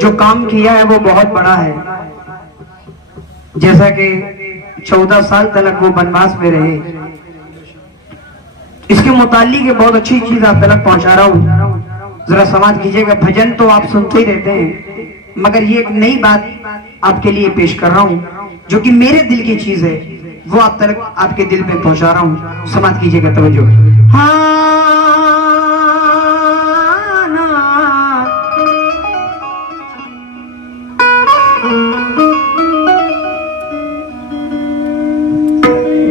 जो काम किया है वो बहुत बड़ा है। जैसा कि 14 साल तक वो वनवास में रहे, इसके मुतालिक बहुत अच्छी चीज आप तक पहुंचा रहा हूँ, जरा समाज कीजिएगा। भजन तो आप सुनते ही रहते हैं, मगर ये एक नई बात आपके लिए पेश कर रहा हूँ जो कि मेरे दिल की चीज है, वो आप तक आपके दिल में पहुंचा रहा हूँ। समाज कीजिएगा तवज्जो।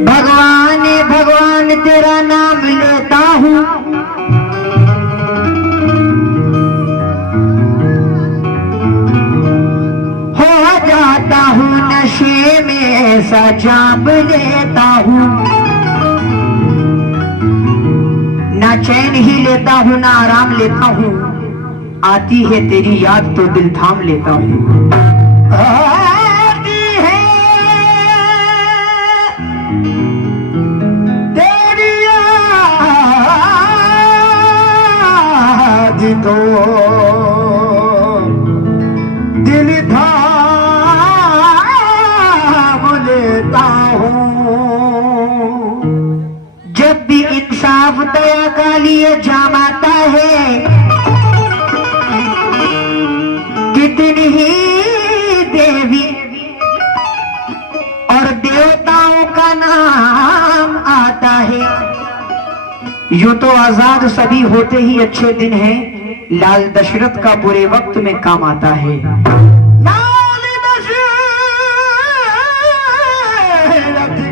भगवान भगवान तेरा नाम लेता हूँ, हो जाता हूँ नशे में ऐसा जाम लेता हूँ, ना चैन ही लेता हूँ ना आराम लेता हूँ, आती है तेरी याद तो दिल थाम लेता हूँ। आती है तेरी याद तो दिल थाम लेता हूँ। जब भी इंसाफ दया का लिए जाम आता है, कितनी ही देवी और देवताओं का नाम आता है। यूं तो आजाद सभी होते ही अच्छे दिन हैं, लाल दशरथ का बुरे वक्त में काम आता है। लाल दशरथ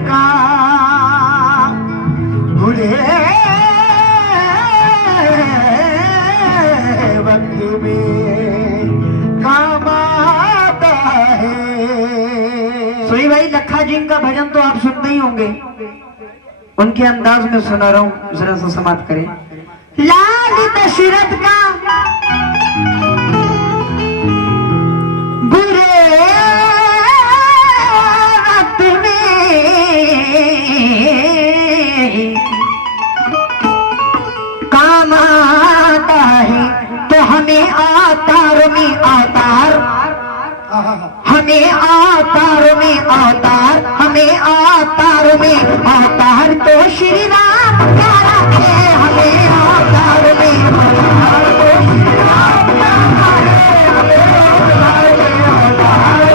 का बुरे वक्त में काम आता है। सोई भाई लखा जी का भजन तो आप सुनते ही होंगे, उनके अंदाज में सुना रहा हूं, जरा सा समाप्त करें। लाल दशरथ का बुरे वक्त में काम आता है, तो हमें अवतार में अवतार, हमें अवतार में अवतार, हमें अवतार में अवतार तो श्री राम प्यारा है। हमें अवतार में अवतार तो श्री राम प्यारा है। हमें अवतार में अवतार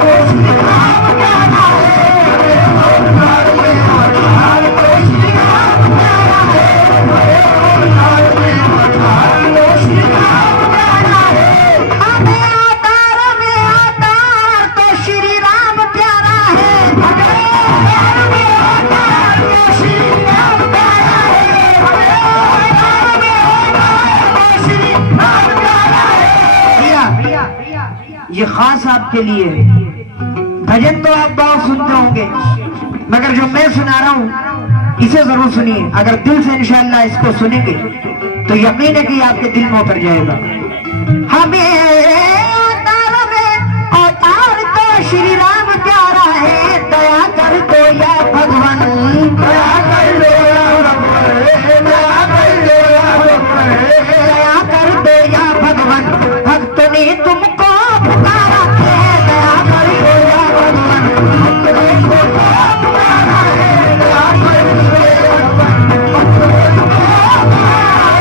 तो श्री राम प्यारा है। हमें अवतार में अवतार तो श्री राम प्यारा है। हमें अवतार में अवतार तो श्री राम प्यारा है। हमें अवतार में अवतार तो श्री राम प्यारा है। हमें अवतार में अवतार तो श्री राम प्यारा है। हमें अवतार में अवतार तो श्री राम प्यारा है। हमें अवतार में अवतार तो श्री राम प्यारा है। ये खास आपके लिए है। भजन तो आप बहुत सुनते होंगे, मगर जो मैं सुना रहा हूँ इसे जरूर सुनिए। अगर दिल से इंशाअल्लाह इसको सुनेंगे तो यकीन है कि आपके दिल में उतर जाएगा। हमें अवतार में अवतार तो श्री राम प्यारा है। दया कर दो या भगवान, दया कर दो या भगवान, दया कर दो या भगवान, दया कर दो या भगवान, भक्त ने तुमको पुकारा है। दया कर दो या भगवान, भक्त ने तुमको पुकारा है। दया कर दो या भगवान, भक्त ने तुमको पुकारा है।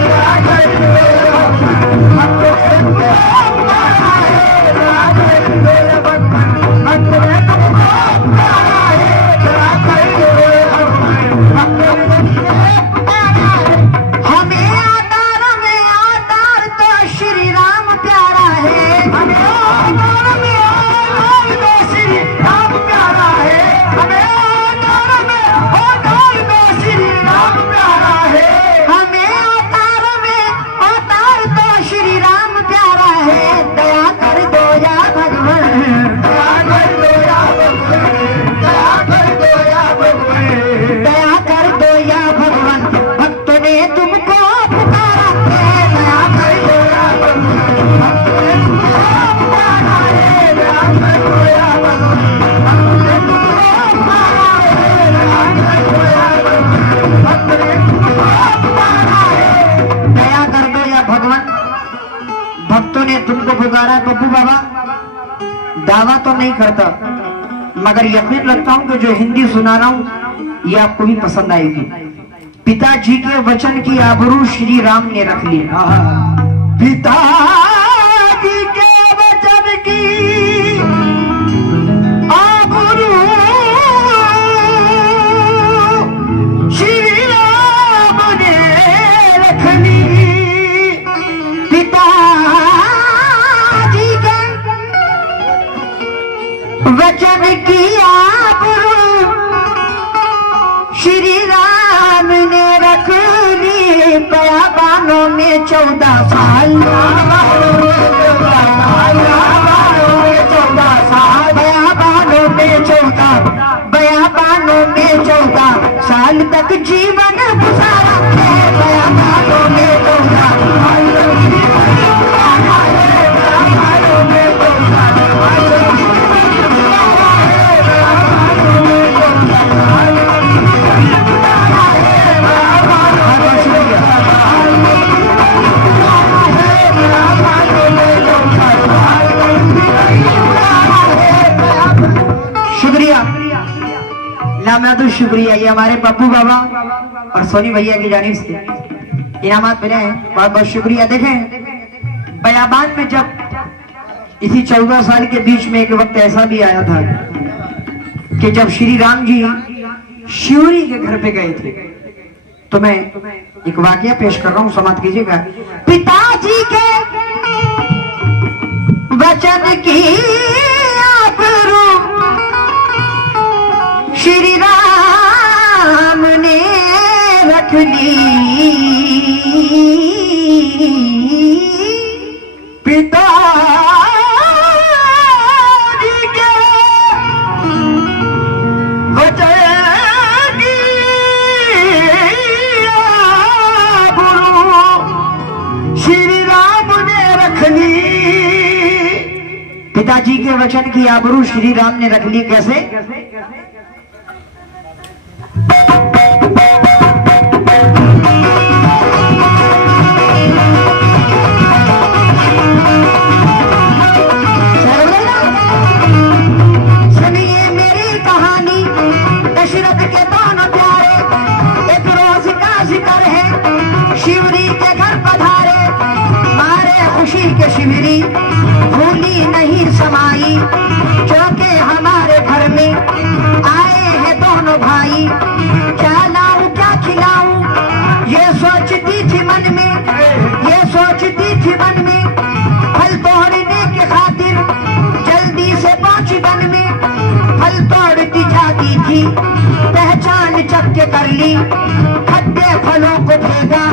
दया कर दो या भगवान, भक्त ने तुमको पुकारा है। दया कर दो या भगवान, भक्त ने तुमको पुकारा है। दया कर दो या भगवान, नहीं करता, मगर यकीन रखता हूँ कि जो हिंदी सुना रहा हूँ ये आपको भी पसंद आएगी। पिताजी के वचन की आबरू श्री राम ने रख ली। पिताजी के वचन की आबरू श्री राम ने रख ली। पिताजी के वचन की आबरू श्री राम ने रख ली। बयाबानों में 14 साल, बयाबानों में 14 साल तक जीवन गुजारा है। बयाबानों में 14 साल तक जीवन गुजारा है। बयाबानों में 14 साल तक जीवन गुजारा है। बयाबानों में 14 साल तक जीवन गुजारा है। बयाबानों में 14 साल तक जीवन गुजारा है। बयाबानों में 14 साल तक जीवन गुजारा है। शुक्रिया लामयादुल शुक्रिया। ये हमारे पप्पू बाबा और सोनी भैया की जानिब से इनामात मिले हैं, बहुत बहुत शुक्रिया। देखें बयाबान में जब इसी 14 साल के बीच में एक वक्त ऐसा भी आया था कि जब श्री राम जी शिवरी के घर पे गए थे, तो मैं एक वाकया पेश कर रहा हूं, समाप्त कीजिएगा। पिताजी के वचन की आबरू श्री राम ने रख ली। पिताजी के वचन की आबरू श्री राम ने रख ली। पिताजी के वचन की आबरू श्री राम ने रख ली। कैसे? सुनिए मेरी कहानी, दशरथ के दोनों प्यारे एक रोज का जिक्र है। शिवरी के घर पधारे, मारे खुशी के शिवरी, भूली नहीं समाई, क्योंकि हमारे घर में आए हैं दोनों भाई। क्या लाऊं क्या खिलाऊं ये सोचती थी मन में, ये सोचती थी मन में। फल तोड़ने के खातिर जल्दी से पहुंची वन में, फल तोड़ती जाती थी, पहचान चक्के कर ली। खट्टे फलों को फेंका,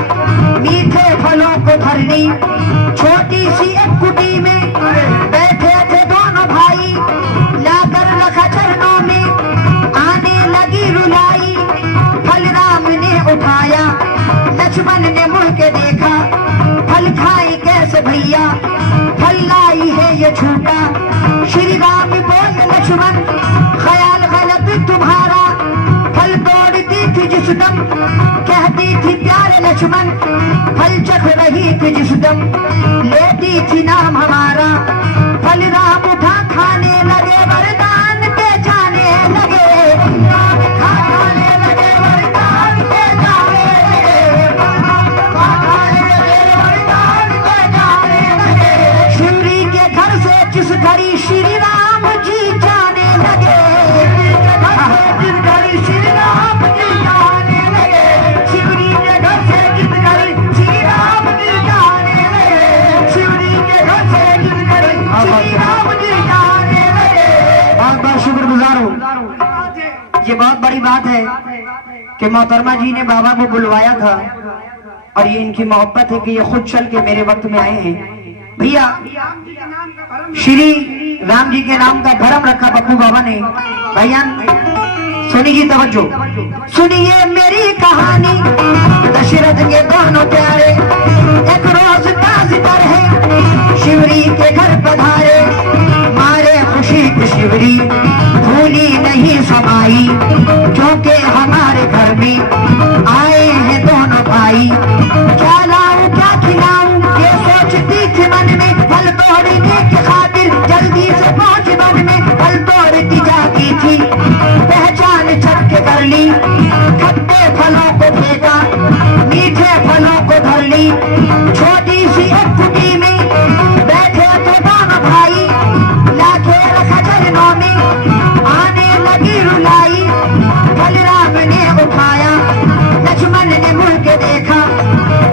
मीठे फलों को भर ली। छोटी सी एक कुटी में बैठे थे दोनों भाई, लाकर रखा चरणों में, आने लगी रुलाई। फल राम ने उठाया, लक्ष्मण ने मुड़ के देखा, फल खाए कैसे भैया, फल लाई है ये छूटा। श्री राम बोले लक्ष्मण ख्याल गलत तुम्हारा, फल तोड़ती थी जिस दम, कहती थी प्यारे लक्ष्मण, फल चख रही थी जिस दम, लेती थी नाम हमारा। फल राम उठा खाने लगे, वरदान पे जाने लगे, खाने लगे, वरदान पे जाने लगे, वरदान पे जाने लगे। शिवरी के घर से जिस घड़ी श्री राम जी जाने लगे, जिस घड़ी श्री राम जी जाने लगे, शिवरी के घर से जिस घड़ी श्री राम जी जाने लगे, शिवरी के घर से जिस घड़ी श्री राम जी जाने लगे। बहुत बहुत शुक्रगुजार हूँ। ये बहुत बड़ी बात है कि मोहतरमा जी ने बाबा को बुलवाया था, और ये इनकी मोहब्बत है कि ये खुद चल के मेरे वक्त में आए हैं। भैया श्री राम जी के नाम का भरम रखा पप्पू बाबा ने। भैया सुनिए तवज्जो, सुनिए मेरी कहानी, दशरथ के दोनों प्यारे एक रोज का जिक्र है। शिवरी के घर पधारे, मारे खुशी की शिवरी, भूली नहीं समाई, क्योंकि हमारे घर में आए हैं दोनों भाई। क्या लाऊं क्या खिलाऊं ये सोचती थी मन में, फल तोड़ने की खातिर जल्दी से पहुंच वन में। लगी। छोटी सी एक कुटी में बैठे तो दोनों भाई, लाके रखा चरणों में, आने लगी रुलाई। बलराम ने उठाया, लक्ष्मण ने मुड़ के देखा,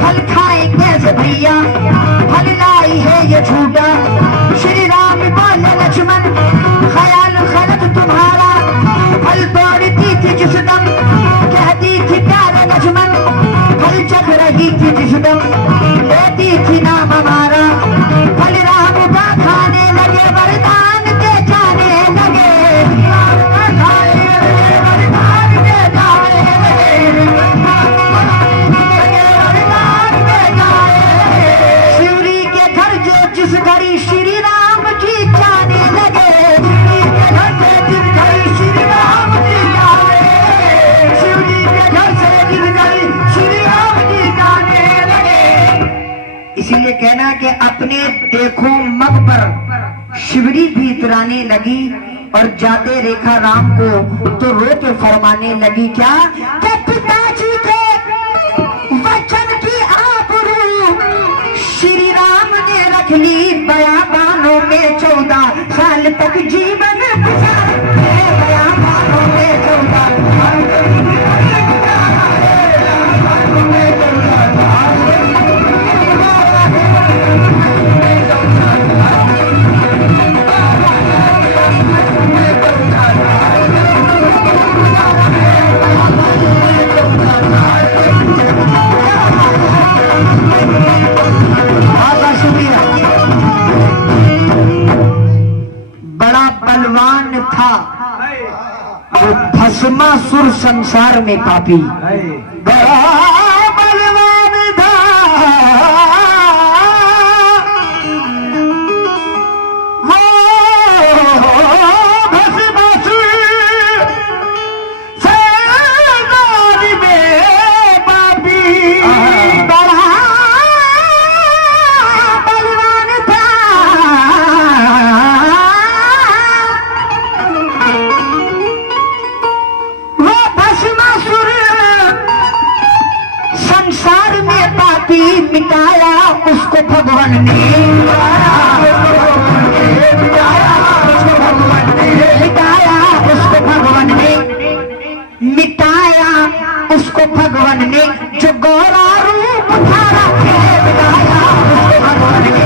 फल खाए कैसे भैया, फल लाई है ये झूठा। श्री राम बोले लक्ष्मण, ख्याल गलत तुम्हारा, फल तोड़ती थी जिस दम, कहती थी प्यारे लक्ष्मण, फल चख रही थी जिस दम, लेती थी नाम हमारा। बलराम का खाने लगे, वरदान के जाने लगे, शिवरी के घर जो जिस घड़ी श्री राम जी जाने लगे, शिवरी के घर से जिस घड़ी श्री राम जी जाने, शिवरी के घर से जिस घड़ी श्री राम जी जाने लगे। इसीलिए कहना कि अपने देखो मग पर शिवरी भी इतराने लगी, और जाते रेखा राम को तो रो के फरमाने लगी, क्या कि पिताजी के वचन की आबरू श्री राम ने रख ली बयाबानों में, 14 साल तक जीवन गुजार के, बयाबानों में 14 साल तक जीवन भस्मासुर संसार में पापी, बड़ा बलवान था, वो भस्मासुर संसार में पापी, बड़ा बलवान था, संसार में पापी मिटाया उसको भगवान ने, मिटाया उसको भगवान ने, मिटाया उसको भगवान ने, मिटाया उसको भगवान ने, जो गोरा रूप धारा है, मिटाया उसको भगवान ने।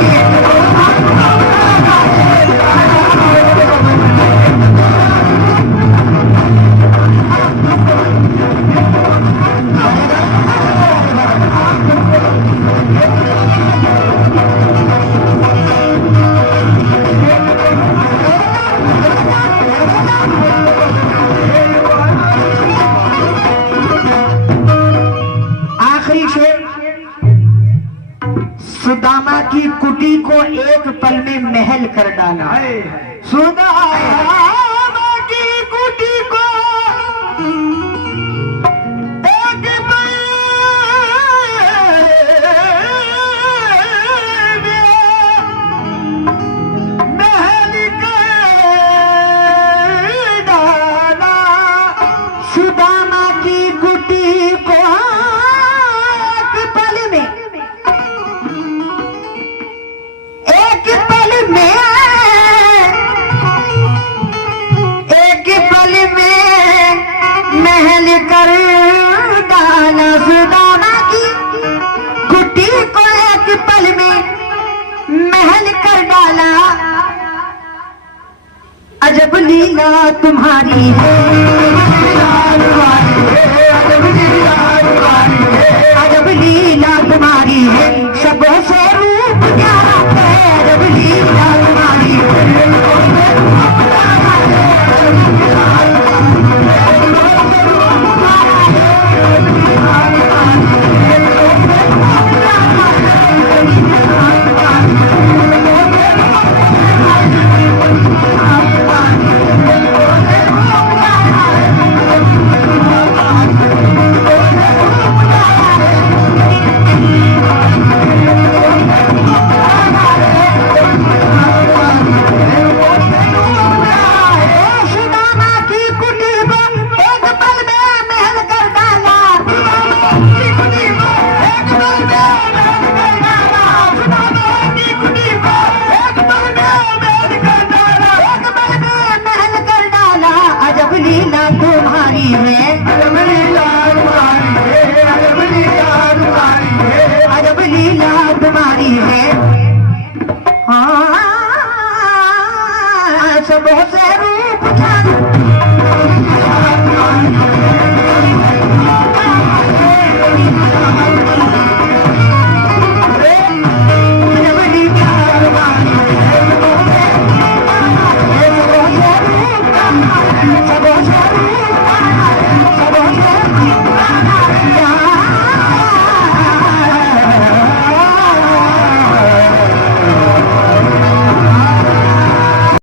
सुदामा की कुटी को एक पल में महल कर डाला, सुदामा की कुटी को एक पल में महल कर डाला, सुदामा की कुटी को एक पल में, एक पल में महल कर डाला, सुदामा की कुटी को एक पल में महल कर डाला। अजब लीला तुम्हारी है।